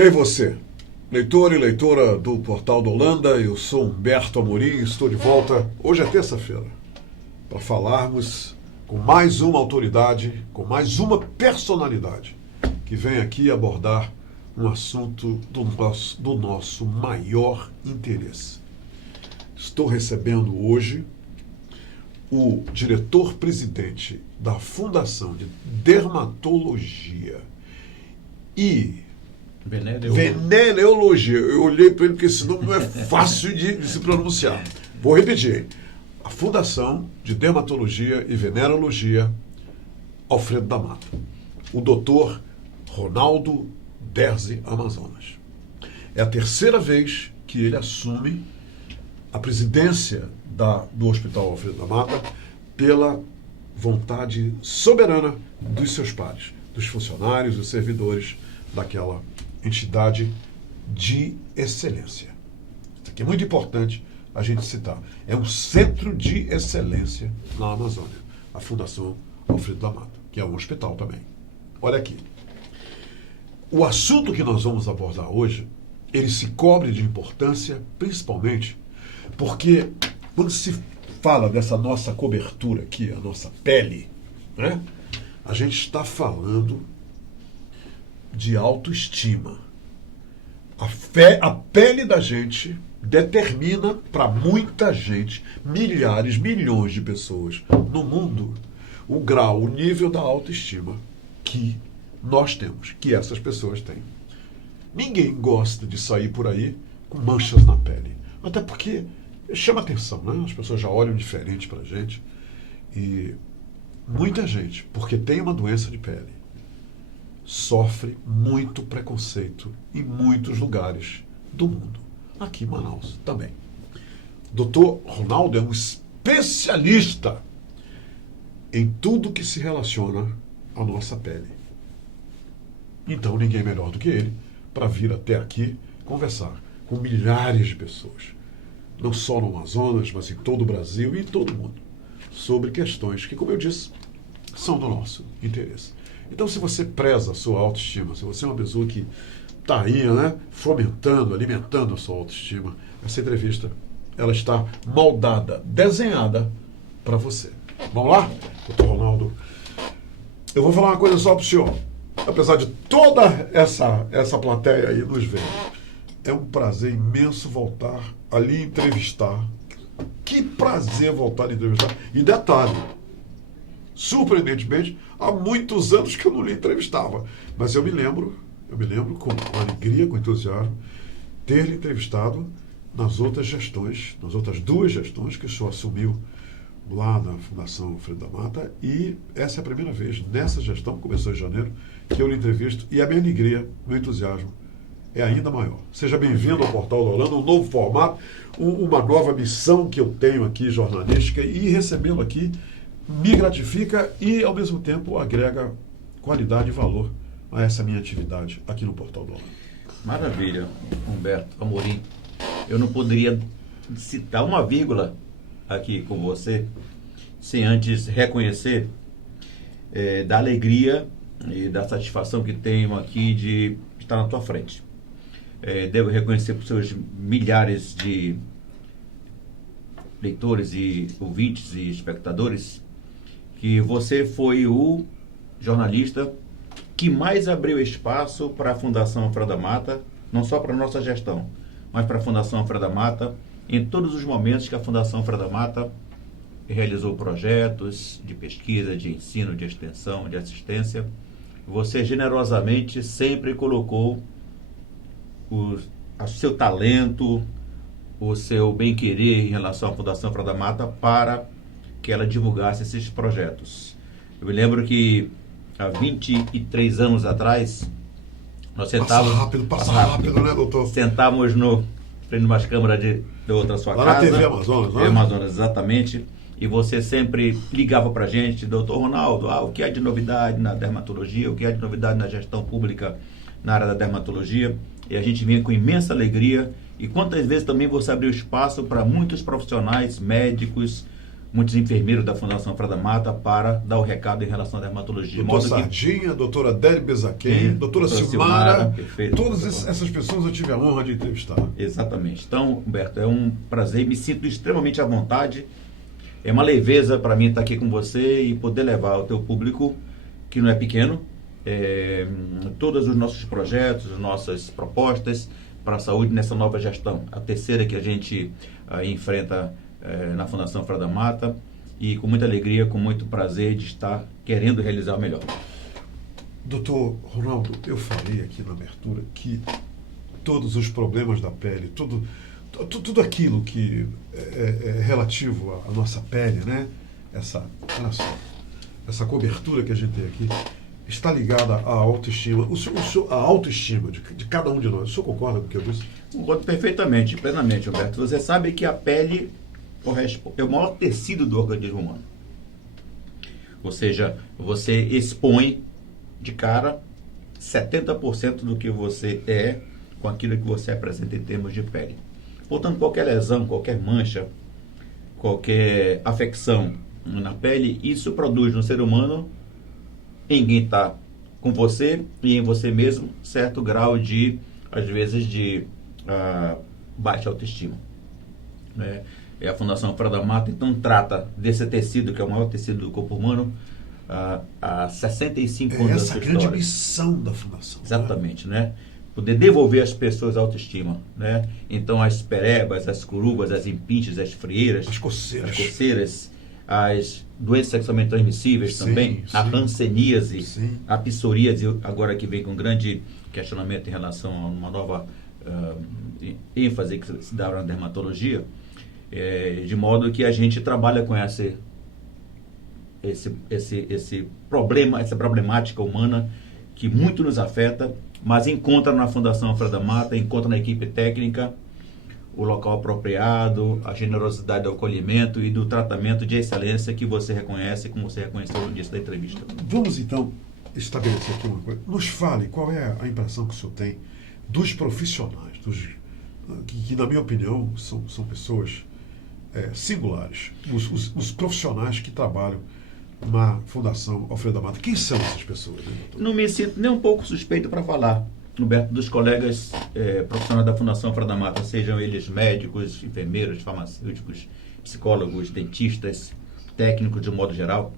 E aí você, leitor e leitora do Portal da Holanda, eu sou Humberto Amorim e estou de volta, hoje é terça-feira, para falarmos com mais uma autoridade, com mais uma personalidade, que vem aqui abordar um assunto do nosso maior interesse. Estou recebendo hoje o diretor-presidente da Fundação de Dermatologia e Venereologia. Eu olhei para ele porque esse nome não é fácil de se pronunciar. Vou repetir. A Fundação de Dermatologia e Venereologia Alfredo da Mata. O doutor Ronaldo Derzi Amazonas. É a terceira vez que ele assume a presidência do Hospital Alfredo da Mata pela vontade soberana dos seus pares, dos funcionários, dos servidores daquela entidade de excelência. Isso aqui é muito importante a gente citar. É um centro de excelência na Amazônia, a Fundação Alfredo da Mata, que é um hospital também. Olha aqui. O assunto que nós vamos abordar hoje, ele se cobre de importância, principalmente porque quando se fala dessa nossa cobertura aqui, a nossa pele, né, a gente está falando de autoestima. A pele da gente determina para muita gente, milhares, milhões de pessoas no mundo, o grau, o nível da autoestima que nós temos, que essas pessoas têm. Ninguém gosta de sair por aí com manchas na pele. Até porque chama atenção, né? As pessoas já olham diferente para a gente. E muita gente, porque tem uma doença de pele, sofre muito preconceito em muitos lugares do mundo. Aqui em Manaus também. Dr. Ronaldo é um especialista em tudo que se relaciona à nossa pele. Então ninguém melhor do que ele para vir até aqui conversar com milhares de pessoas, não só no Amazonas, mas em todo o Brasil e em todo o mundo, sobre questões que, como eu disse, são do nosso interesse. Então, se você preza a sua autoestima, se você é uma pessoa que está aí, né, fomentando, alimentando a sua autoestima, essa entrevista, ela está moldada, desenhada para você. Vamos lá? Doutor Ronaldo, eu vou falar uma coisa só para o senhor. Apesar de toda essa plateia aí nos ver, é um prazer imenso voltar a lhe entrevistar. Que prazer voltar a entrevistar. E detalhe, surpreendentemente, há muitos anos que eu não lhe entrevistava. Mas eu me lembro com alegria, com entusiasmo, ter lhe entrevistado nas outras gestões, nas outras duas gestões que o senhor assumiu lá na Fundação Alfredo da Mata, e essa é a primeira vez, nessa gestão, que começou em janeiro, que eu lhe entrevisto, e a minha alegria, meu entusiasmo, é ainda maior. Seja bem-vindo ao Portal da Holanda, um novo formato, uma nova missão que eu tenho aqui, jornalística, e recebê-lo aqui me gratifica e, ao mesmo tempo, agrega qualidade e valor a essa minha atividade aqui no Portal da Holanda. Maravilha, Humberto Amorim. Eu não poderia citar uma vírgula aqui com você sem antes reconhecer da alegria e da satisfação que tenho aqui de estar na tua frente. Devo reconhecer para os seus milhares de leitores e ouvintes e espectadores que você foi o jornalista que mais abriu espaço para a Fundação Alfredo da Mata, não só para a nossa gestão, mas para a Fundação Alfredo da Mata, em todos os momentos que a Fundação Alfredo da Mata realizou projetos de pesquisa, de ensino, de extensão, de assistência. Você generosamente sempre colocou o seu talento, o seu bem-querer em relação à Fundação Alfredo da Mata para que ela divulgasse esses projetos. Eu me lembro que há 23 anos atrás, nós sentávamos... Passa rápido, né, doutor? Sentávamos frente umas câmeras de outra sua lá casa. Na TV Amazonas, né? TV Amazonas, exatamente. E você sempre ligava para a gente, doutor Ronaldo, o que há de novidade na dermatologia, o que há de novidade na gestão pública na área da dermatologia. E a gente vinha com imensa alegria. E quantas vezes também você abriu espaço para muitos profissionais, médicos, muitos enfermeiros da Fundação Frei da Mata para dar o recado em relação à dermatologia. Doutor Sardinha, doutora Adélia Bezaquem, doutora Silmara, perfeito, todas essas pessoas eu tive a honra de entrevistar. Exatamente. Então, Humberto, é um prazer, me sinto extremamente à vontade. É uma leveza para mim estar aqui com você e poder levar ao teu público, que não é pequeno, todos os nossos projetos, as nossas propostas para a saúde nessa nova gestão. A terceira que a gente enfrenta na Fundação Frei da Mata, e com muita alegria, com muito prazer de estar querendo realizar o melhor. Doutor Ronaldo, eu falei aqui na abertura que todos os problemas da pele, tudo aquilo que é relativo à nossa pele, né? Olha só, essa cobertura que a gente tem aqui, está ligada à autoestima. A autoestima de cada um de nós. O senhor concorda com o que eu disse? Concordo perfeitamente, plenamente, Humberto. Você sabe que a pele é o maior tecido do organismo humano. Ou seja, você expõe de cara 70% do que você é com aquilo que você apresenta em termos de pele. Portanto, qualquer lesão, qualquer mancha, qualquer afecção na pele, isso produz no ser humano, em quem está com você e em você mesmo, certo grau de, às vezes, de baixa autoestima. A Fundação Frei da Mata, então, trata desse tecido, que é o maior tecido do corpo humano, há 65 anos da essa sua grande história. Missão da Fundação. Exatamente, né? Poder devolver às pessoas a autoestima, né? Então, as perebas, as curubas, as empinches, as frieiras, As coceiras, as doenças sexualmente transmissíveis também, a hanseníase, a psoríase, agora que vem com grande questionamento em relação a uma nova ênfase que se dá na dermatologia, de modo que a gente trabalha com esse problema, essa problemática humana que muito nos afeta, mas encontra na Fundação Frei da Mata, encontra na equipe técnica o local apropriado, a generosidade do acolhimento e do tratamento de excelência que você reconhece, como você reconheceu no início da entrevista. Vamos então estabelecer aqui uma coisa. Nos fale qual é a impressão que o senhor tem dos profissionais, que na minha opinião são pessoas singulares, os profissionais que trabalham na Fundação Frei da Mata. Quem são essas pessoas, né, doutor? Não me sinto nem um pouco suspeito para falar, Humberto, dos colegas profissionais da Fundação Frei da Mata, sejam eles médicos, enfermeiros, farmacêuticos, psicólogos, dentistas, técnicos de um modo geral,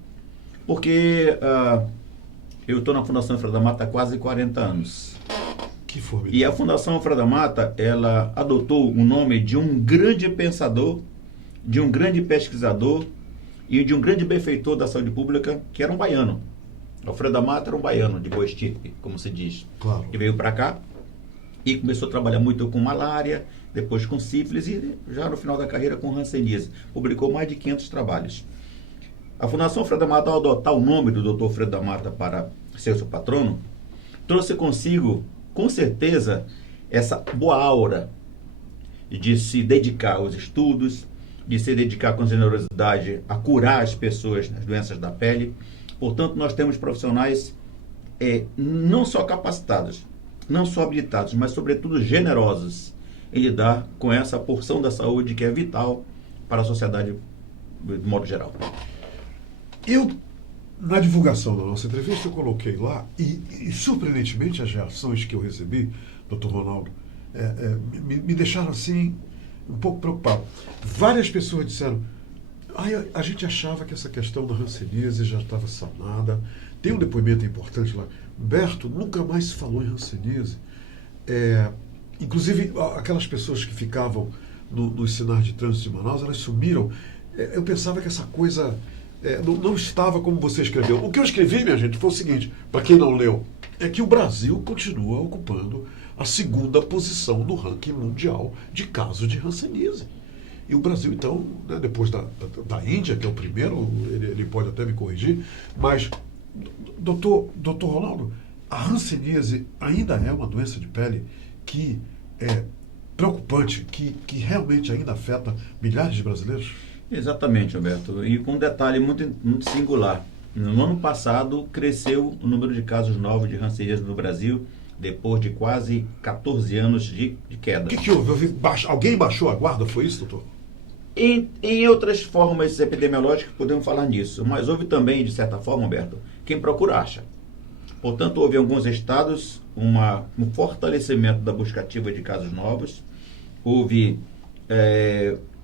porque eu estou na Fundação Frei da Mata há quase 40 anos. Que formidável. E a Fundação Frei da Mata, ela adotou o nome de um grande pensador, de um grande pesquisador e de um grande benfeitor da saúde pública, que era um baiano. O Frei da Mata era um baiano de boa estirpe, como se diz. Claro. Que veio para cá e começou a trabalhar muito com malária, depois com sífilis e já no final da carreira com hanseníase. Publicou mais de 500 trabalhos. A Fundação Frei da Mata, ao adotar o nome do Dr. Frei da Mata para ser seu patrono, trouxe consigo, com certeza, essa boa aura de se dedicar aos estudos, de se dedicar com generosidade a curar as pessoas das doenças da pele. Portanto, nós temos profissionais não só capacitados, não só habilitados, mas sobretudo generosos em lidar com essa porção da saúde que é vital para a sociedade de modo geral. Na divulgação da nossa entrevista, eu coloquei lá, e surpreendentemente as reações que eu recebi, doutor Ronaldo, me deixaram assim um pouco preocupado. Várias pessoas disseram: a gente achava que essa questão da hanseníase já estava sanada. Tem um depoimento importante lá. Humberto nunca mais se falou em hanseníase. Inclusive, aquelas pessoas que ficavam nos sinais de trânsito de Manaus, elas sumiram. Eu pensava que essa coisa não estava como você escreveu. O que eu escrevi, minha gente, foi o seguinte, para quem não leu, é que o Brasil continua ocupando a segunda posição no ranking mundial de casos de hanseníase. E o Brasil, então, né, depois da Índia, que é o primeiro, ele pode até me corrigir, mas, doutor Ronaldo, a hanseníase ainda é uma doença de pele que é preocupante, que realmente ainda afeta milhares de brasileiros? Exatamente, Alberto. E com um detalhe muito, muito singular. No ano passado, cresceu o número de casos novos de hanseníase no Brasil, depois de quase 14 anos de queda. O que houve? Alguém baixou a guarda? Foi isso, doutor? Em outras formas epidemiológicas, podemos falar nisso, mas houve também, de certa forma, Humberto, quem procura acha. Portanto, houve em alguns estados um fortalecimento da busca ativa de casos novos, houve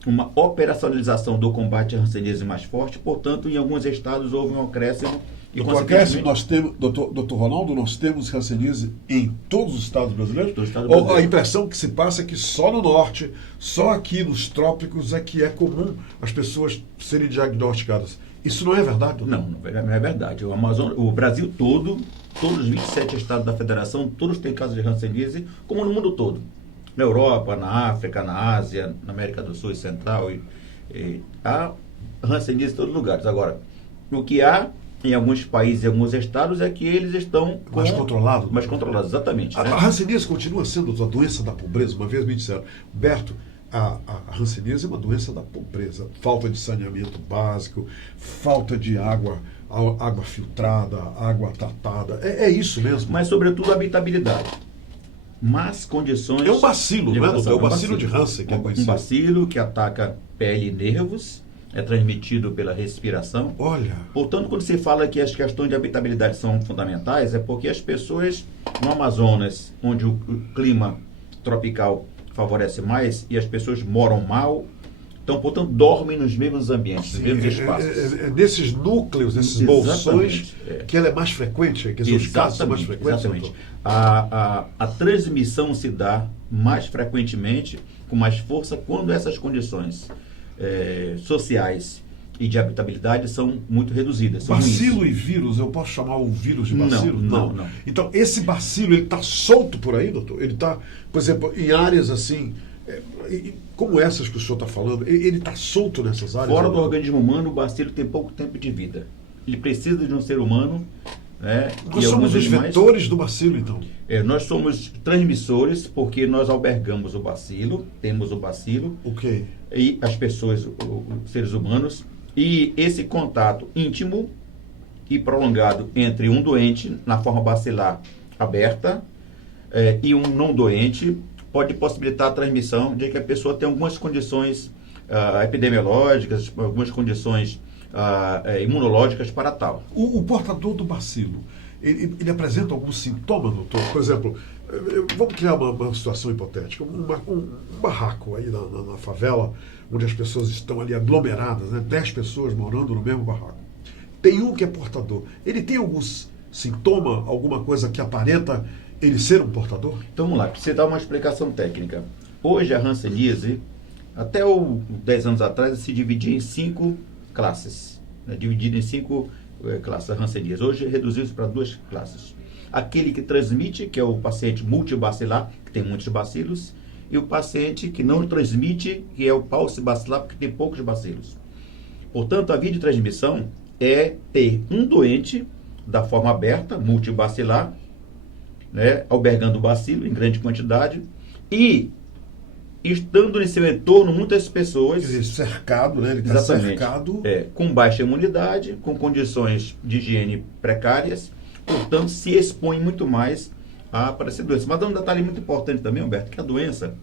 uma operacionalização do combate à hanseníase mais forte, portanto, em alguns estados houve um acréscimo. E, doutor Acréscimo, nós temos, doutor Ronaldo, nós temos hanseníase em todos os estados brasileiros? Ou a impressão que se passa é que só no norte, só aqui nos trópicos é que é comum as pessoas serem diagnosticadas. Isso não é verdade, doutor? Não é verdade. O Brasil todo, todos os 27 estados da federação, todos têm casos de hanseníase, como no mundo todo. Na Europa, na África, na Ásia, na América do Sul e Central. Há hanseníase em todos os lugares. Agora, o que há em alguns países e alguns estados é que eles estão mais controlados. Mais controlados, exatamente. A hanseníase continua sendo a doença da pobreza. Uma vez me disseram, Berto, a hanseníase é uma doença da pobreza. Falta de saneamento básico, falta de água filtrada, água tratada. É isso mesmo. Mas, sobretudo, a habitabilidade. Más condições... É um bacilo, não é, doutor? É o bacilo de Hansen que é conhecido. Um bacilo que ataca pele e nervos, é transmitido pela respiração. Olha. Portanto, quando se fala que as questões de habitabilidade são fundamentais, é porque as pessoas no Amazonas, onde o clima tropical favorece mais e as pessoas moram mal, então, portanto, dormem nos mesmos ambientes, nos mesmos espaços. Nesses núcleos, nesses bolsões, que ela é mais frequente, que os casos são mais frequentes. Exatamente. A transmissão se dá mais frequentemente, com mais força, quando essas condições sociais e de habitabilidade são muito reduzidas. Bacilo e vírus, eu posso chamar o vírus de bacilo? Não. Então, esse bacilo, ele está solto por aí, doutor? Ele está, por exemplo, em áreas assim, como essas que o senhor está falando, ele está solto nessas áreas? Fora do organismo humano, o bacilo tem pouco tempo de vida. Ele precisa de um ser humano. Nós somos os vetores do bacilo, então? Nós somos transmissores, porque nós albergamos o bacilo, temos o bacilo. Ok. E as pessoas, os seres humanos, e esse contato íntimo e prolongado entre um doente na forma bacilar aberta e um não doente pode possibilitar a transmissão de que a pessoa tem algumas condições epidemiológicas, algumas condições imunológicas para tal. O portador do bacilo, ele apresenta algum sintoma, doutor? Por exemplo, vamos criar uma situação hipotética, um barraco aí na favela, onde as pessoas estão ali aglomeradas, 10 pessoas morando no mesmo barraco. Tem um que é portador. Ele tem algum sintoma, alguma coisa que aparenta ele ser um portador? Então vamos lá, para você dar uma explicação técnica. Hoje a hanseníase, até 10 anos atrás, se dividia em 5 classes. Dividida em 5 classes a hanseníase. Hoje reduziu-se para 2 classes. Aquele que transmite, que é o paciente multibacilar, que tem muitos bacilos, e o paciente que não transmite, que é o paucibacilar, porque tem poucos bacilos. Portanto, a via de transmissão é ter um doente da forma aberta, multibacilar, albergando o bacilo em grande quantidade, e estando em seu entorno muitas pessoas... cercado, ele está cercado... com baixa imunidade, com condições de higiene precárias, portanto, se expõe muito mais a aparecer doença. Mas dá um detalhe muito importante também, Humberto, que a doença,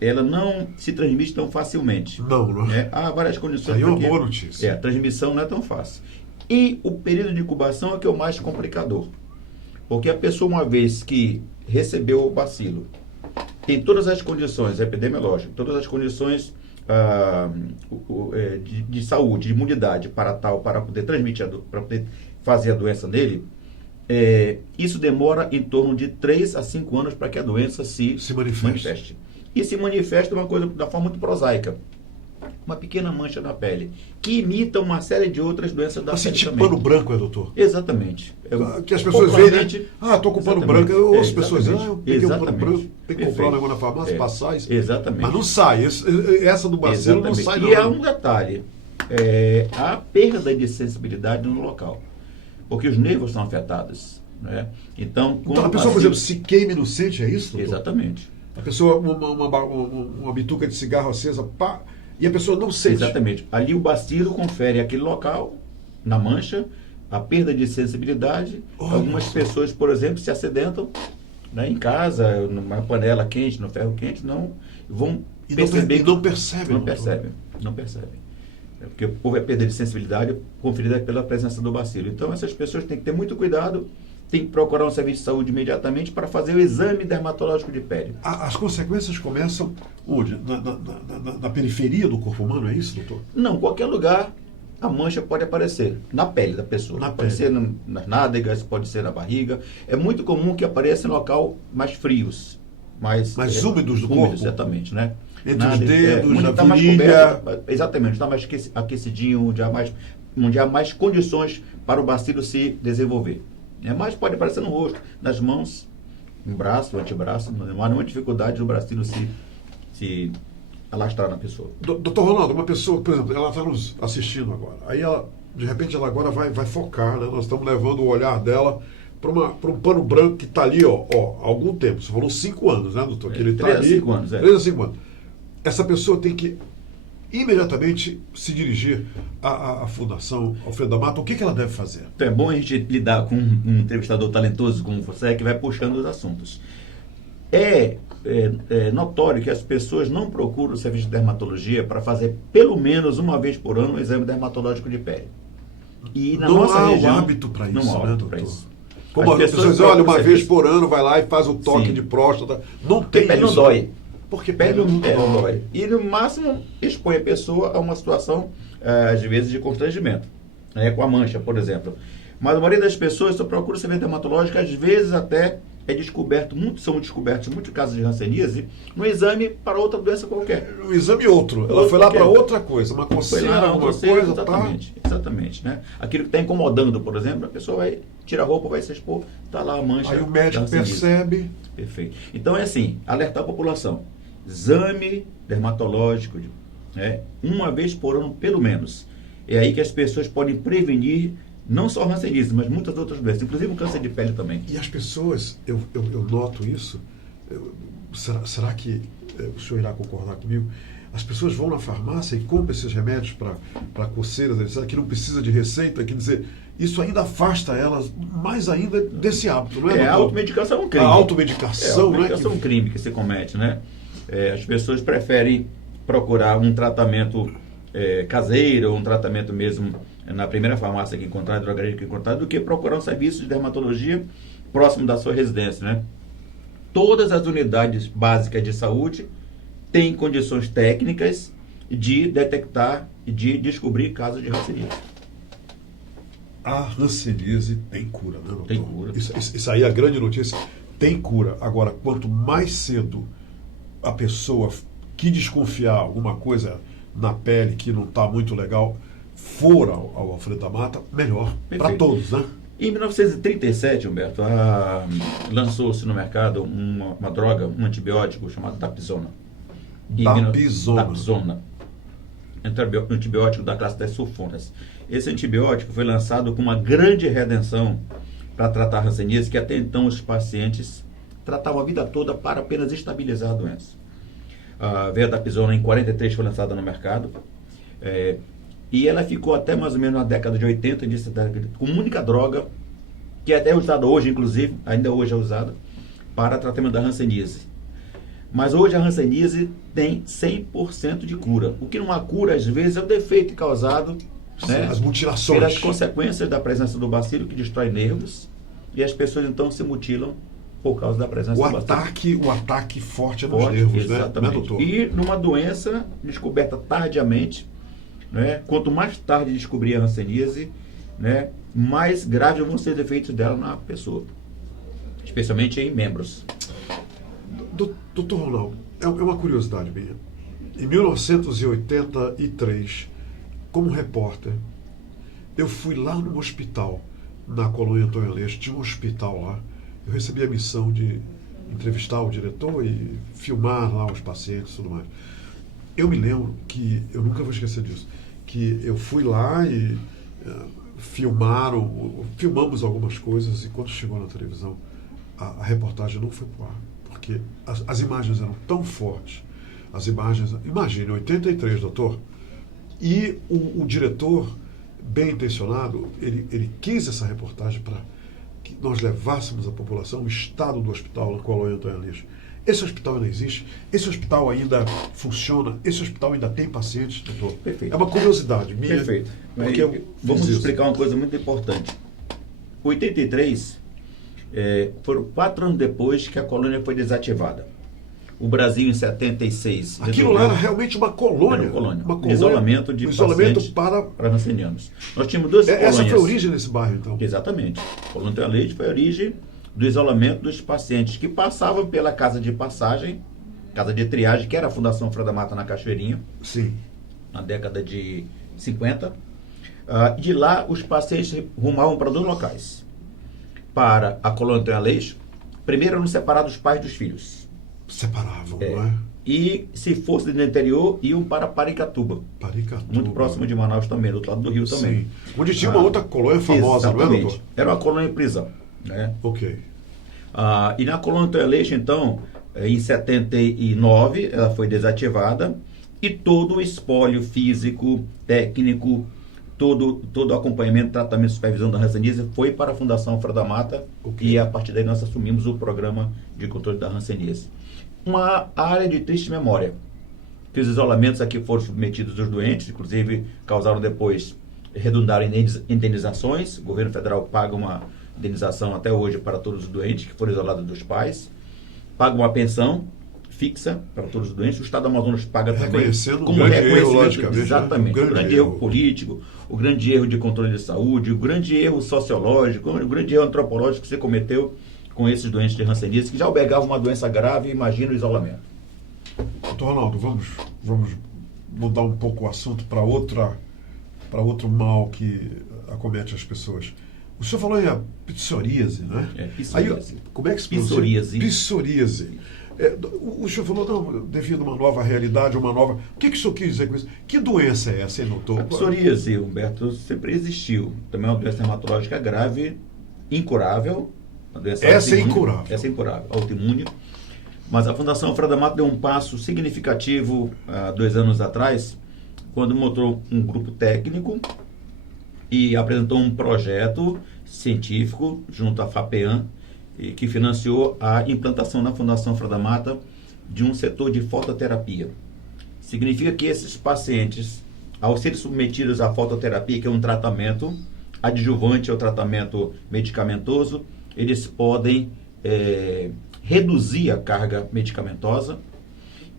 ela não se transmite tão facilmente. Não. Há várias condições. Aí é uma boa notícia. A transmissão não é tão fácil. E o período de incubação é que é o mais complicador. Porque a pessoa, uma vez que recebeu o bacilo, tem todas as condições epidemiológicas, todas as condições de saúde, de imunidade para poder transmitir, para poder fazer a doença nele, isso demora em torno de 3 a 5 anos para que a doença se manifeste. E se manifesta uma coisa da forma muito prosaica. Uma pequena mancha na pele, que imita uma série de outras doenças da pele tipo também. Pano branco, doutor? Exatamente. Que as pessoas veem, estou com pano branco. Eu ouço pessoas dizendo, eu peguei um pano branco, tem que comprar um negócio na farmácia, passar isso. Exatamente. Mas não sai. Essa do bacilo não sai, não. E há um detalhe. Há perda de sensibilidade no local. Porque os nervos são afetados. Então a pessoa, por exemplo, se queima inocente, é isso, doutor? Exatamente. A pessoa, uma bituca de cigarro acesa, pá, e a pessoa não sente. Exatamente. Ali o bacilo confere àquele local, na mancha, a perda de sensibilidade. Algumas pessoas, por exemplo, se acidentam em casa, numa panela quente, no ferro quente, não vão perceber. Não percebem. Não percebem. Não percebem. Porque houve a perda de sensibilidade conferida pela presença do bacilo. Então, essas pessoas têm que ter muito cuidado, têm que procurar um serviço de saúde imediatamente para fazer o exame dermatológico de pele. As consequências começam onde? Na periferia do corpo humano, é isso, doutor? Não, qualquer lugar a mancha pode aparecer na pele da pessoa. Pode ser nas nádegas, pode ser na barriga. É muito comum que apareça em local mais frios. Mais úmidos do corpo? Exatamente, né? Entre os dedos, na tá mais virilha. coberto, exatamente, está mais aquecidinho, onde há mais condições para o bacilo se desenvolver. Mas pode aparecer no rosto, nas mãos, no braço, no antebraço. Não há nenhuma dificuldade do bacilo se alastrar na pessoa. Doutor Ronaldo, uma pessoa, por exemplo, ela está nos assistindo agora. Aí ela, de repente, ela agora vai focar, né? Nós estamos levando o olhar dela para um pano branco que está ali, ó, há algum tempo. Você falou 5 anos, né, doutor? Que ele está 3 a ali. 5 anos, 3 a 5 anos. Essa pessoa tem que imediatamente se dirigir à Fundação Alfredo da Mata. O que ela deve fazer? Então é bom a gente lidar com um entrevistador talentoso como você, que vai puxando os assuntos. É notório que as pessoas não procuram o serviço de dermatologia para fazer pelo menos uma vez por ano um exame dermatológico de pele. E na nossa região, o hábito para isso, não há né, hábito doutor? para isso. Como as pessoas dizem, olha, uma vez por ano vai lá e faz o toque Sim. de próstata. Não Porque tem pele isso. não dói. Porque Pele não dói. E no máximo expõe a pessoa a uma situação, às vezes, de constrangimento. Com a mancha, por exemplo. Mas a maioria das pessoas só procura o serviço dermatológico, às vezes até são descobertos muitos casos de hanseníase no exame para outra doença qualquer. Um exame outro. Ela foi lá para outra coisa, uma coceira, alguma coisa, exatamente, tá? Exatamente, né? Aquilo que está incomodando, por exemplo, a pessoa vai tirar a roupa, vai se expor, está lá a mancha. Aí o médico percebe. Perfeito. Então é assim, alertar a população. Exame dermatológico, uma vez por ano, pelo menos. É aí que as pessoas podem prevenir não só o hanseníase, mas muitas outras doenças, inclusive o câncer de pele também. E as pessoas, eu noto isso, será que o senhor irá concordar comigo? As pessoas vão na farmácia e compram esses remédios para coceiras, etc., que não precisa de receita, quer dizer, isso ainda afasta elas mais ainda desse hábito, não é, doutor? A automedicação é um crime. A automedicação, a automedicação né? É um crime que se comete, né? As pessoas preferem procurar um tratamento caseiro, um tratamento mesmo na primeira farmácia que encontrar, drogaria que encontrar, do que procurar um serviço de dermatologia próximo da sua residência, né? Todas as unidades básicas de saúde têm condições técnicas de detectar e de descobrir casos de hanseníase. A hanseníase tem cura, né, doutor? Tem cura. Isso aí é a grande notícia. Tem cura. Agora, quanto mais cedo a pessoa que desconfiar alguma coisa na pele que não está muito legal for ao Alfredo da Mata, melhor. Para todos, né? Em 1937, Humberto, lançou-se no mercado uma droga, um antibiótico chamado Dapsona. Dapsona. Antibiótico da classe das sulfonas. Esse antibiótico foi lançado com uma grande redenção para tratar a hanseníase, que até então os pacientes tratavam a vida toda para apenas estabilizar a doença. Veio a Dapsona em 43, foi lançada no mercado. E ela ficou até mais ou menos na década de 80, como única droga, que até é usada hoje, inclusive, ainda hoje é usada, para tratamento da hanseníase. Mas hoje a hanseníase tem 100% de cura. O que não há cura, às vezes, é o defeito causado, né, as mutilações, pelas consequências da presença do bacilo, que destrói nervos, e as pessoas então se mutilam por causa da presença do bacilo. O ataque forte é nos nervos, exatamente, né, doutor? E numa doença descoberta tardiamente, né, quanto mais tarde descobrir a hanseníase, né, mais graves vão ser os efeitos dela na pessoa, especialmente em membros. Doutor Ronaldo, é uma curiosidade minha. Em 1983, como repórter, eu fui lá no hospital, na colônia Antônio Aleixo, tinha um hospital lá. Eu recebi a missão de entrevistar o diretor e filmar lá os pacientes e tudo mais. Eu me lembro que, eu nunca vou esquecer disso, que eu fui lá e filmamos algumas coisas, e quando chegou na televisão, a reportagem não foi pro ar, porque as imagens eram tão fortes. As imagens, imagine, 83, doutor, e o diretor, bem intencionado, ele quis essa reportagem para que nós levássemos à população o estado do hospital na colônia Antônio Aleixo. Esse hospital ainda existe? Esse hospital ainda funciona? Esse hospital ainda tem pacientes, doutor? Perfeito. É uma curiosidade minha. Perfeito. Porque Vamos explicar uma coisa muito importante. 83 foram 4 anos depois que a colônia foi desativada. O Brasil, em 76... Aquilo lá era realmente uma colônia. Era uma colônia. Uma colônia, Isolamento de pacientes para rancenianos. Nós tínhamos 2 colônias. Essa foi a origem desse bairro, então? Exatamente. A colônia Tem a Leite foi a origem do isolamento dos pacientes que passavam pela casa de passagem, casa de triagem, que era a Fundação Freio da Mata na Cachoeirinha. Sim. Na década de 50. De lá, os pacientes rumavam para 2 locais. Para a colônia Tem a Leite, primeiro eram separados os pais dos filhos. Separavam, não é? E se fosse do interior, iam para Paricatuba. Paricatuba. Muito próximo de Manaus também, do outro lado do Rio também. Sim. Onde tinha uma outra colônia famosa, exatamente. Não é, doutor? Era uma colônia em prisão. Né? Ok. E na colônia Tem a Leite, então, em 79, ela foi desativada e todo o espólio físico, técnico, todo o acompanhamento, tratamento e supervisão da hanseníase foi para a Fundação Freio da Mata. Ok. E a partir daí nós assumimos o programa de controle da hanseníase. Uma área de triste memória, que os isolamentos aqui foram submetidos aos doentes, inclusive causaram depois, redundaram em indenizações. O governo federal paga uma indenização até hoje para todos os doentes que foram isolados dos pais, paga uma pensão fixa para todos os doentes, o Estado do Amazonas paga também. Reconhecendo como um grande erro, reconhecimento, logicamente. exatamente, Né? o grande erro político, o grande erro de controle de saúde, o grande erro sociológico, o grande erro antropológico que você cometeu com esses doentes de hanseníase, que já albergavam uma doença grave, imagina o isolamento. Doutor Ronaldo, vamos mudar um pouco o assunto para outro mal que acomete as pessoas. O senhor falou em a psoríase, né? Psoríase. Aí, como é que se pronuncia? Psoríase. Psoríase. O senhor falou, não, devido a uma nova realidade, uma nova... O que o senhor quis dizer com isso? Que doença é essa, hein, doutor? A psoríase, Humberto, sempre existiu. Também é uma doença dermatológica grave, incurável. Essa é incurável. Essa é incurável, autoimune. Mas a Fundação Freio da Mata deu um passo significativo há 2 anos atrás, quando montou um grupo técnico e apresentou um projeto científico junto à FAPEAM, que financiou a implantação na Fundação Freio da Mata de um setor de fototerapia. Significa que esses pacientes, ao serem submetidos à fototerapia, que é um tratamento adjuvante ao tratamento medicamentoso, eles podem reduzir a carga medicamentosa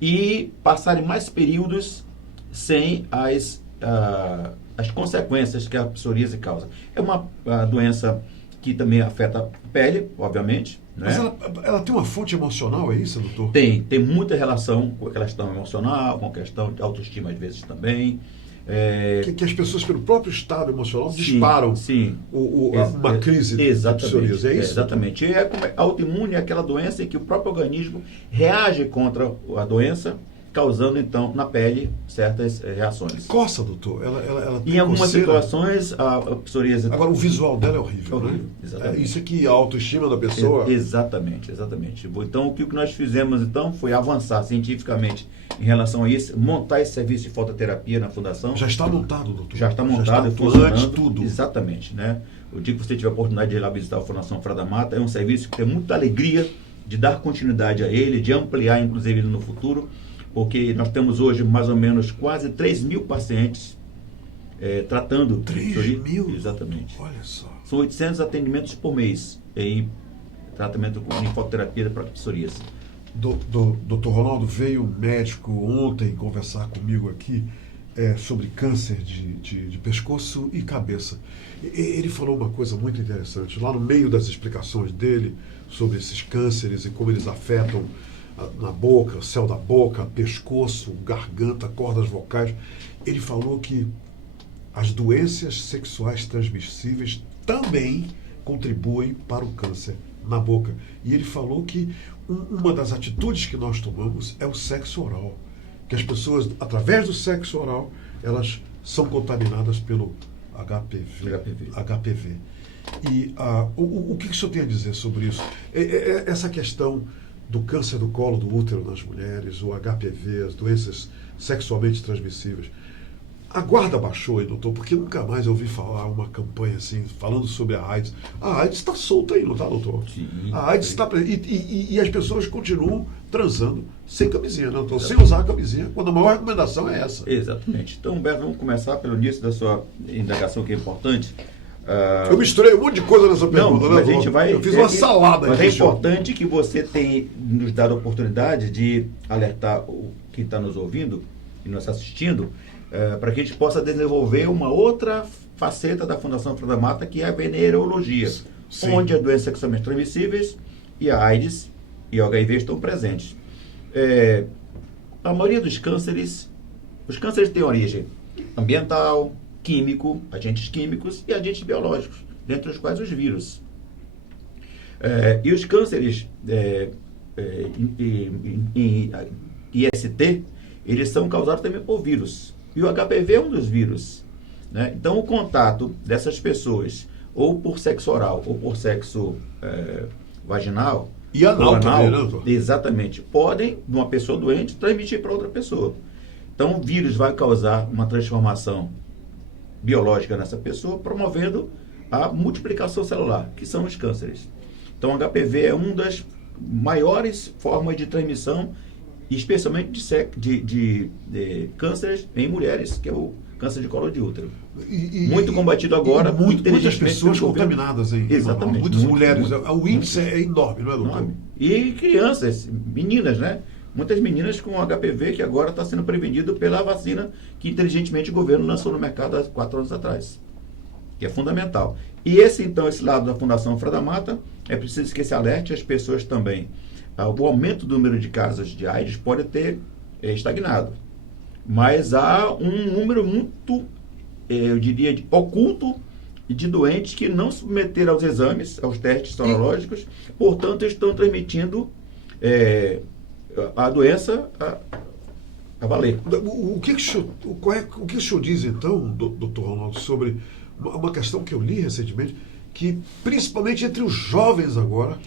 e passarem mais períodos sem as consequências que a psoríase causa. É uma doença que também afeta a pele, obviamente. Né? Mas ela tem uma fonte emocional, é isso, doutor? Tem muita relação com a questão emocional, com a questão de autoestima às vezes também. Que as pessoas, pelo próprio estado emocional, disparam uma crise de psoríase, é isso? Exatamente. E a autoimune é aquela doença em que o próprio organismo reage contra a doença, causando, então, na pele certas reações. Coça, doutor? Ela tem em algumas coceira? situações, a psoríase... Agora, o visual dela é horrível, né? Exatamente. Isso aqui, a autoestima da pessoa... Exatamente. Então, o que nós fizemos, então, foi avançar cientificamente em relação a isso, montar esse serviço de fototerapia na Fundação. Já está montado, doutor? Já está montado e funcionando. Tudo. Exatamente, né? O dia que você tiver a oportunidade de ir lá visitar a Fundação Freio da Mata, é um serviço que tem muita alegria de dar continuidade a ele, de ampliar, inclusive, ele no futuro, porque nós temos hoje mais ou menos quase 3 mil pacientes tratando... 3 mil? Exatamente. Olha só. São 800 atendimentos por mês em tratamento com fototerapia para psoríase. Doutor Ronaldo, veio um médico ontem conversar comigo aqui sobre câncer de pescoço e cabeça. Ele falou uma coisa muito interessante. Lá no meio das explicações dele sobre esses cânceres e como eles afetam na boca, o céu da boca, pescoço, garganta, cordas vocais, ele falou que as doenças sexuais transmissíveis também contribuem para o câncer na boca. E ele falou que uma das atitudes que nós tomamos é o sexo oral. Que as pessoas, através do sexo oral, elas são contaminadas pelo HPV. E o que o senhor tem a dizer sobre isso? Essa questão do câncer do colo do útero nas mulheres, o HPV, as doenças sexualmente transmissíveis. A guarda baixou aí, doutor, porque nunca mais eu ouvi falar uma campanha assim, falando sobre a AIDS. A AIDS está solta aí, não está, doutor? Sim. A AIDS está... E as pessoas continuam transando sem camisinha, não, então, sem usar a camisinha, quando a maior recomendação é essa. Exatamente. Então, Humberto, vamos começar pelo início da sua indagação, que é importante. Eu misturei um monte de coisa nessa pergunta, mas a gente vai, eu fiz uma salada mas aqui. é importante que você tenha nos dado a oportunidade de alertar quem está nos ouvindo e nos assistindo, para que a gente possa desenvolver uma outra faceta da Fundação Freio da Mata, que é a venerologia, onde as doenças sexualmente transmissíveis e a AIDS e o HIV estão presentes. A maioria dos cânceres, os cânceres têm origem ambiental, químico, agentes químicos e agentes biológicos, dentre os quais os vírus. E os cânceres em IST, eles são causados também por vírus. E o HPV é um dos vírus, né? Então, o contato dessas pessoas, ou por sexo oral, ou por sexo vaginal, e anal também, né? Exatamente. Podem, de uma pessoa doente, transmitir para outra pessoa. Então, o vírus vai causar uma transformação biológica nessa pessoa, promovendo a multiplicação celular, que são os cânceres. Então, o HPV é uma das maiores formas de transmissão, especialmente de cânceres em mulheres, que é o câncer de colo de útero. Muito combatido agora. Muitas pessoas contaminadas em Exatamente. Muitas mulheres. O índice é enorme, não é, doutor? Enorme. E crianças, meninas, né? Muitas meninas com HPV que agora está sendo prevenido pela vacina que inteligentemente o governo lançou no mercado há 4 anos atrás, que é fundamental. E esse lado da Fundação Freio da Mata, é preciso que se alerte as pessoas também. O aumento do número de casos de AIDS pode ter estagnado, mas há um número muito, eu diria, oculto de doentes que não se submeteram aos exames, aos testes sorológicos, portanto estão transmitindo a doença a valer. O que o senhor diz, então, doutor Ronaldo, sobre uma questão que eu li recentemente, que principalmente entre os jovens agora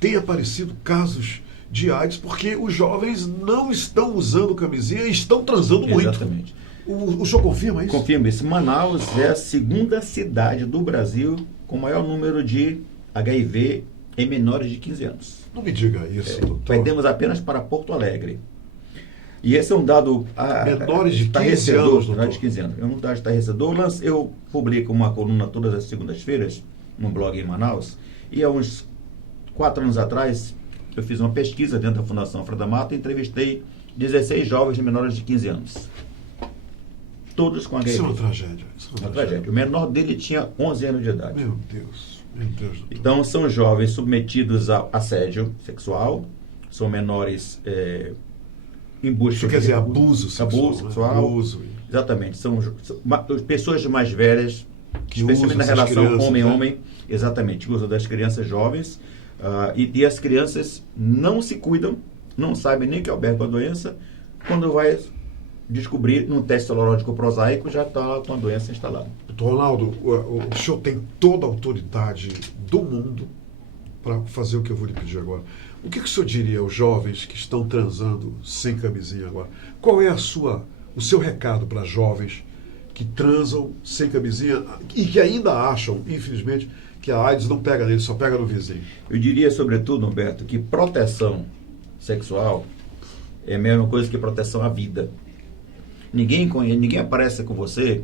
tem aparecido casos de AIDS, porque os jovens não estão usando camisinha e estão transando muito. Exatamente. O senhor confirma isso? Confirmo isso. Manaus é a segunda cidade do Brasil com o maior número de HIV em menores de 15 anos. Não me diga isso, doutor. Perdemos apenas para Porto Alegre. E esse é um dado menores de 15 anos, doutor. Menores de 15 anos. É um dado estarrecedor. Eu publico uma coluna todas as segundas-feiras no blog em Manaus, e há uns 4 anos atrás eu fiz uma pesquisa dentro da Fundação Freio da Mata e entrevistei 16 jovens de menores de 15 anos. Todos com HIV. Isso é uma tragédia. Uma tragédia. O menor dele tinha 11 anos de idade. Meu Deus, doutor. Então, são jovens submetidos a assédio sexual, são menores em busca Isso quer dizer abuso sexual. Abuso. Exatamente. São pessoas mais velhas, que especialmente na relação crianças, homem-homem, né? Exatamente, usa das crianças jovens, e as crianças não se cuidam, não sabem nem que alberga a doença, quando vai descobrir num teste sorológico prosaico, já está com a doença instalada. Doutor Ronaldo, o senhor tem toda a autoridade do mundo para fazer o que eu vou lhe pedir agora. O que o senhor diria aos jovens que estão transando sem camisinha agora? Qual é o seu recado para jovens que transam sem camisinha e que ainda acham, infelizmente, que a AIDS não pega nele, só pega no vizinho? Eu diria, sobretudo, Humberto, que proteção sexual é a mesma coisa que proteção à vida. Ninguém aparece com você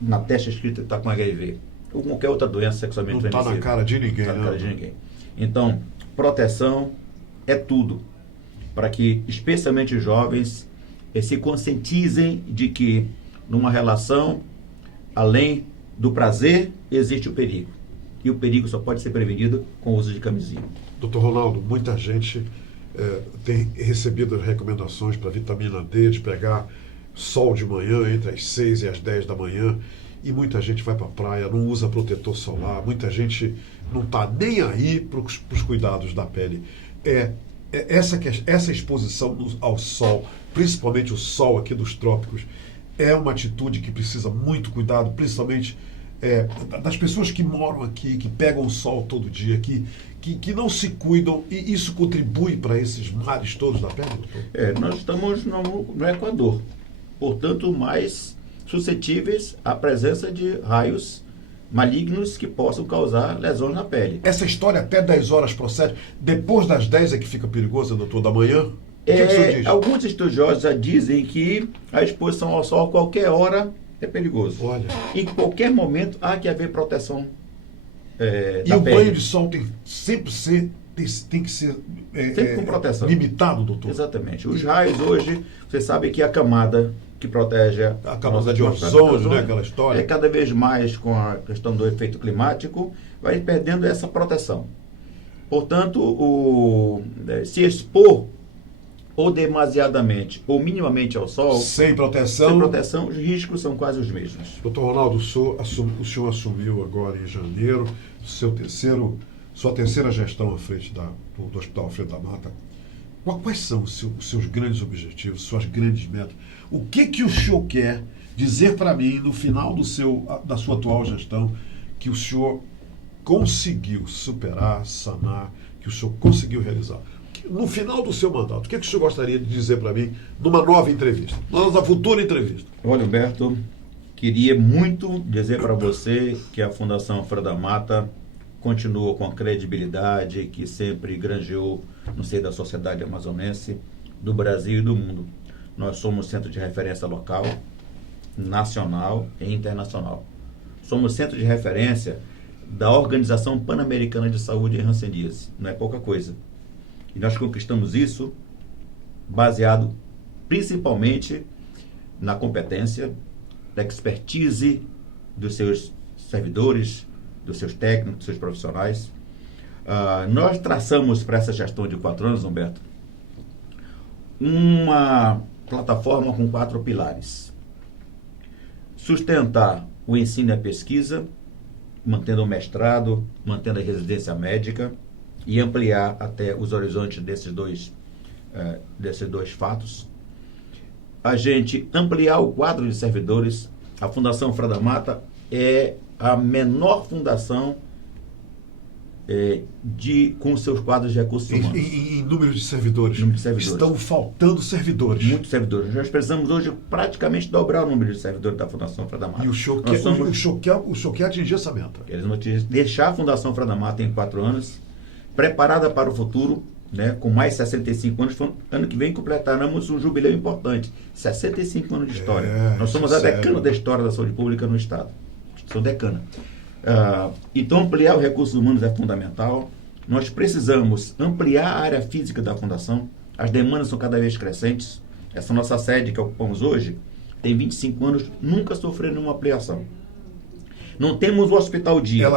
na testa escrita que está com HIV ou qualquer outra doença sexualmente transmissível. Não está na cara de ninguém. Não está na cara de ninguém. Então, proteção é tudo, para que, especialmente os jovens, se conscientizem de que numa relação, além do prazer, existe o perigo. E o perigo só pode ser prevenido com o uso de camisinha. Doutor Ronaldo, muita gente tem recebido recomendações para vitamina D, de pegar sol de manhã entre as 6 e as 10 da manhã, e muita gente vai para a praia, não usa protetor solar, muita gente não está nem aí para os cuidados da pele. Essa exposição ao sol, principalmente o sol aqui dos trópicos, é uma atitude que precisa muito cuidado, principalmente das pessoas que moram aqui, que pegam o sol todo dia, que não se cuidam, e isso contribui para esses males todos da pele, doutor? Nós estamos no Equador, portanto, mais suscetíveis à presença de raios malignos que possam causar lesões na pele. Essa história até 10 horas procede. Depois das 10 é que fica perigosa, doutor, da manhã? O que o senhor diz? Alguns estudiosos já dizem que a exposição ao sol a qualquer hora é perigoso. Olha. Em qualquer momento há que haver proteção E da o pele. banho de sol tem que ser Sempre com proteção. limitado, doutor? Exatamente. Os raios hoje, você sabe que a camada que protege A camada de ozônio, né, aquela história. cada vez mais com a questão do efeito climático, vai perdendo essa proteção. Portanto, se expor ou demasiadamente ou minimamente ao sol, Sem sem proteção. proteção, os riscos são quase os mesmos. Doutor Ronaldo, o senhor assumiu agora em janeiro sua terceira gestão à frente do Hospital Alfredo da Mata. Quais são os seus grandes objetivos, suas grandes metas? O que o senhor quer dizer para mim no final da sua atual gestão que o senhor conseguiu superar, sanar, que o senhor conseguiu realizar? No final do seu mandato, o que o senhor gostaria de dizer para mim numa nova entrevista, numa futura entrevista? Olha, Humberto, queria muito dizer para você que a Fundação Alfredo da Mata continua com a credibilidade que sempre granjeou no seio da sociedade amazonense, do Brasil e do mundo. Nós somos centro de referência local, nacional e internacional. Somos centro de referência da Organização Pan-Americana de Saúde em hanseníase. Não é pouca coisa. E nós conquistamos isso baseado principalmente na competência, na expertise dos seus servidores, dos seus técnicos, dos seus profissionais. Nós traçamos para essa gestão de 4 anos, Humberto, uma plataforma com 4 pilares. Sustentar o ensino e a pesquisa, mantendo o mestrado, mantendo a residência médica e ampliar até os horizontes desses dois fatos. A gente ampliar o quadro de servidores. A Fundação Alfredo da Mata é a menor fundação com seus quadros de recursos humanos. Em número de servidores. Estão faltando servidores. Muitos servidores. Nós precisamos hoje praticamente dobrar o número de servidores da Fundação Alfredo da Mata. E o senhor quer atingir essa meta? Eles vão deixar a Fundação Alfredo da Mata em 4 anos, preparada para o futuro, né, com mais 65 anos. Ano que vem completaremos um jubileu importante. 65 anos de história. Nós somos a decana da história da saúde pública no Estado. Sou decana. Então, ampliar os recursos humanos é fundamental. Nós precisamos ampliar a área física da Fundação. As demandas são cada vez crescentes. Essa nossa sede que ocupamos hoje tem 25 anos, nunca sofreu nenhuma ampliação. Não temos o hospital dia.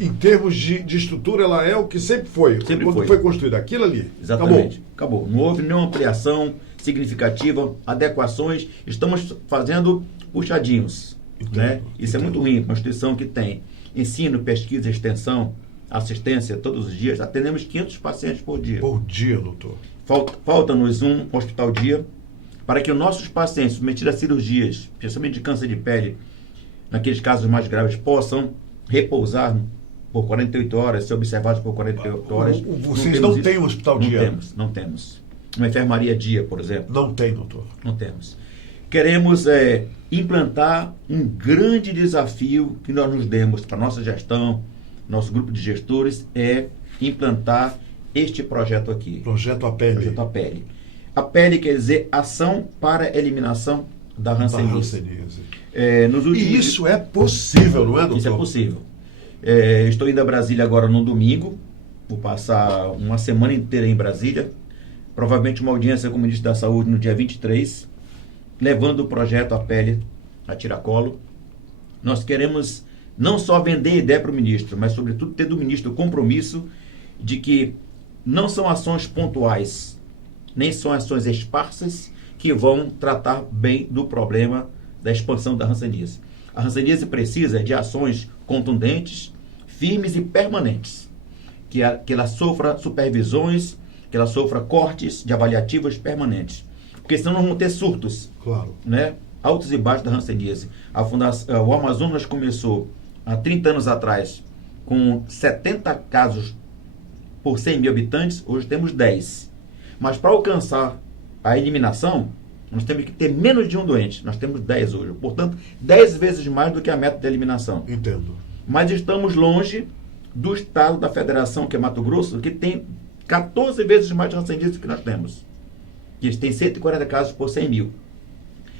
Em termos de estrutura, ela é o que sempre foi. Quando foi construída aquilo ali. Exatamente. Acabou. Não houve nenhuma ampliação significativa, adequações. Estamos fazendo puxadinhos. Né? Isso é muito ruim. Uma instituição que tem ensino, pesquisa, extensão, assistência todos os dias. Atendemos 500 pacientes por dia. Por dia, doutor. Falta-nos um hospital dia para que os nossos pacientes submetidos a cirurgias, especialmente de câncer de pele, naqueles casos mais graves, possam repousar por 48 horas, ser observados por 48 horas. Vocês não têm um hospital dia? Não temos. Uma enfermaria dia, por exemplo. Não tem, doutor. Não temos. Queremos implantar um grande desafio que nós nos demos para a nossa gestão, nosso grupo de gestores, é implantar este projeto aqui. Projeto APELI. Projeto APELI. APELI quer dizer Ação para a Eliminação da hanseníase. E isso é possível, não é, doutor? Isso é possível. Estou indo a Brasília agora no domingo. Vou passar uma semana inteira em Brasília. Provavelmente uma audiência com o ministro da Saúde no dia 23, levando o projeto APELI a tiracolo. Nós queremos não só vender ideia para o ministro, mas sobretudo ter do ministro o compromisso de que não são ações pontuais, nem são ações esparsas que vão tratar bem do problema da expansão da hanseníase. A hanseníase precisa de ações contundentes, firmes e permanentes, que ela sofra supervisões, que ela sofra cortes de avaliativos permanentes, porque senão nós vamos ter surtos, claro, né? Altos e baixos da hanseníase. O Amazonas começou há 30 anos atrás com 70 casos por 100 mil habitantes, hoje temos 10. Mas para alcançar a eliminação, nós temos que ter menos de um doente. Nós temos 10 hoje. Portanto, 10 vezes mais do que a meta de eliminação. Entendo. Mas estamos longe do estado da federação, que é Mato Grosso, que tem 14 vezes mais de hanseníase que nós temos. Que eles têm 140 casos por 100 mil.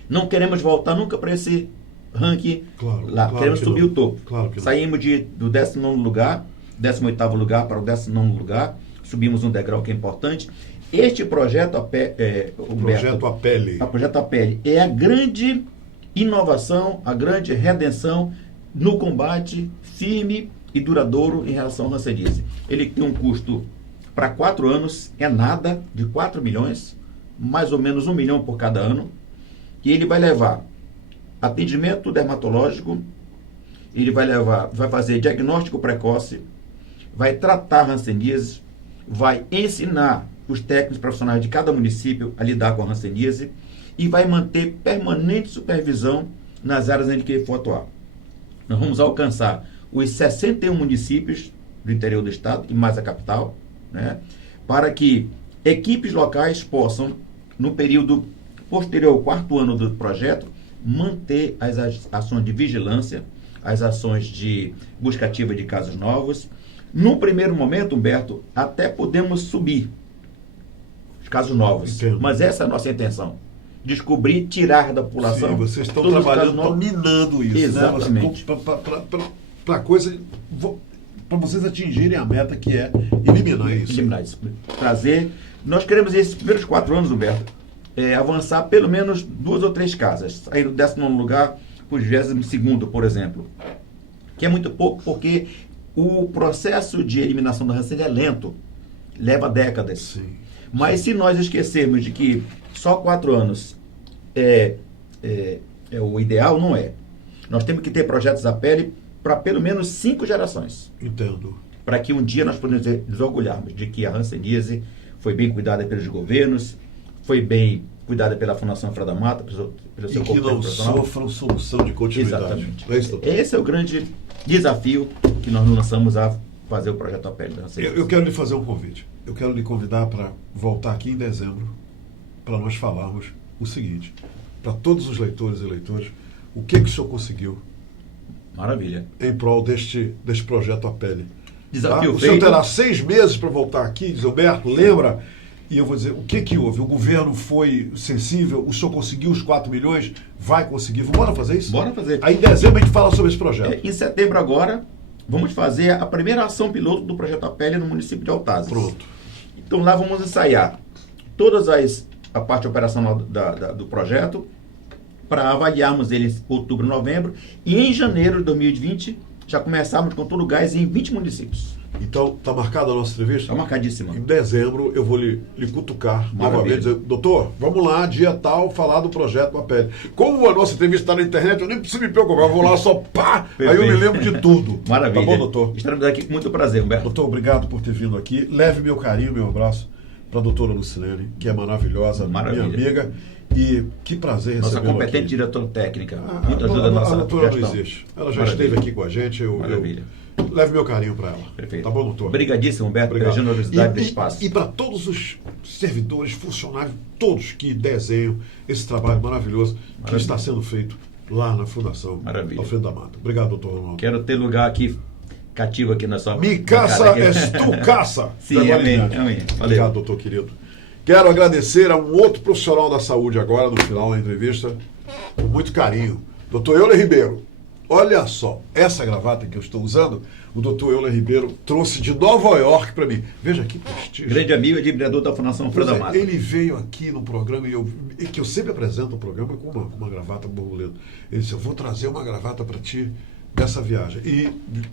Não queremos voltar nunca para esse ranking lá. Queremos subir o topo. Saímos do 19º lugar, 18º lugar para o 19º lugar. Subimos um degrau que é importante. Este projeto, projeto APELE, é a grande inovação, a grande redenção no combate firme e duradouro em relação ao hanseníase. Ele tem um custo para 4 anos, é nada, de 4 milhões, mais ou menos 1 milhão por cada ano, e ele vai levar atendimento dermatológico, ele vai fazer diagnóstico precoce, vai tratar hanseníase, vai ensinar os técnicos profissionais de cada município a lidar com a hanseníase e vai manter permanente supervisão nas áreas em que ele for atuar. Nós vamos alcançar os 61 municípios do interior do estado e mais a capital, né, para que equipes locais possam, no período posterior ao 4º ano do projeto, manter as ações de vigilância, as ações de busca ativa de casos novos. No primeiro momento, Humberto, até podemos subir os casos novos. Entendo. Mas essa é a nossa intenção. Descobrir, tirar da população. Sim, vocês estão trabalhando, estão minando isso. Exatamente. Né? Para vocês atingirem a meta, que é eliminar isso. Eliminar isso. Trazer. Nós queremos, esses primeiros 4 anos, Humberto, avançar pelo menos 2 ou 3 casas. Sair do 19º lugar para o 22º, por exemplo. Que é muito pouco, porque o processo de eliminação da hanseníase é lento. Leva décadas. Sim. Mas se nós esquecermos de que só 4 anos é o ideal, não é. Nós temos que ter projetos APELE para pelo menos 5 gerações. Entendo. Para que um dia nós podemos nos orgulharmos de que a hanseníase foi bem cuidada pelos governos, foi bem cuidada pela Fundação Alfredo da Mata, pelo seu e que não sofram solução de continuidade. Exatamente. É isso, esse é o grande desafio que nós lançamos a fazer o projeto APELE da hanseníase. Eu quero lhe fazer um convite. Eu quero lhe convidar para voltar aqui em dezembro para nós falarmos o seguinte, para todos os leitores e leitoras, o que o senhor conseguiu. Maravilha. Em prol deste projeto APELE. Desafio tá? O feito. senhor terá 6 meses para voltar aqui, diz Humberto, lembra? E eu vou dizer, o que houve? O governo foi sensível? O senhor conseguiu os 4 milhões? Vai conseguir? Bora fazer isso? Bora fazer. Aí em dezembro a gente fala sobre esse projeto. Em setembro agora, vamos fazer a primeira ação piloto do projeto APELE no município de Altazes. Pronto. Então lá vamos ensaiar todas a parte operacional do projeto, para avaliarmos ele em outubro, novembro, e em janeiro de 2020 já começarmos com todo o gás em 20 municípios. Então, está marcada a nossa entrevista? Está marcadíssima. Em dezembro eu vou lhe cutucar novamente, Maravilha. dizer, doutor, vamos lá, dia tal, falar do projeto APELE. Como a nossa entrevista está na internet, eu nem preciso me preocupar, eu vou lá só pá, aí eu me lembro de tudo. Maravilha. Tá bom, doutor? Estaremos aqui com muito prazer, Humberto. Doutor, obrigado por ter vindo aqui. Leve meu carinho, meu abraço para a doutora Lucilene, que é maravilhosa, Maravilha. minha amiga. E que prazer Nossa recebê-la competente aqui. diretora técnica. A Muito ajuda a nossa doutora não gestão. existe. Ela já Maravilha. esteve aqui com a gente. Maravilha. Leve meu carinho para ela. Perfeito. Tá bom, doutor? Obrigadíssimo, Humberto, Obrigado. pela generosidade do espaço. E para todos os servidores, funcionários, todos que desenham esse trabalho maravilhoso que está sendo feito lá na Fundação Maravilha. Alfredo da Mata. Obrigado, doutor Ronaldo. Quero ter lugar aqui cativo aqui na sua... Me caça, és tu caça. Sim, amém. Amém. Valeu. Obrigado, doutor querido. Quero agradecer a um outro profissional da saúde agora, no final da entrevista, com muito carinho. Doutor Euler Ribeiro. Olha só, essa gravata que eu estou usando, o doutor Euler Ribeiro trouxe de Nova York para mim. Veja que prestígio. Grande amigo e admirador da Fundação Alfredo da Mata. Ele veio aqui no programa, e que eu sempre apresento o programa com uma gravata borboleta. Ele disse, eu vou trazer uma gravata para ti dessa viagem. E,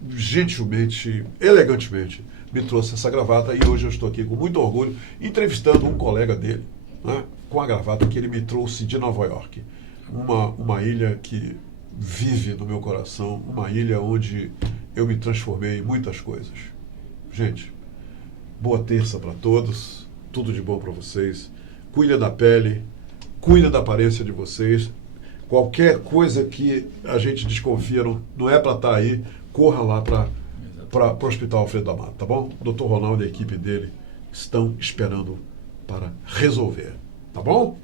gentilmente, elegantemente, me trouxe essa gravata e hoje eu estou aqui com muito orgulho entrevistando um colega dele, né, com a gravata que ele me trouxe de Nova York. Uma ilha que vive no meu coração, uma ilha onde eu me transformei em muitas coisas. Gente, boa terça para todos, tudo de bom para vocês. Cuida da pele, cuida da aparência de vocês. Qualquer coisa que a gente desconfia não é para estar aí, corra lá para o Hospital Alfredo da Mata, tá bom? O Dr. Ronaldo e a equipe dele estão esperando para resolver, tá bom?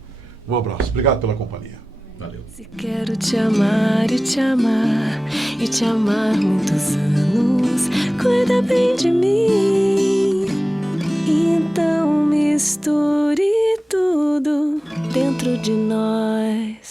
Um abraço. Obrigado pela companhia. Valeu. Se quero te amar e te amar e te amar muitos anos, cuida bem de mim. Então misture tudo dentro de nós.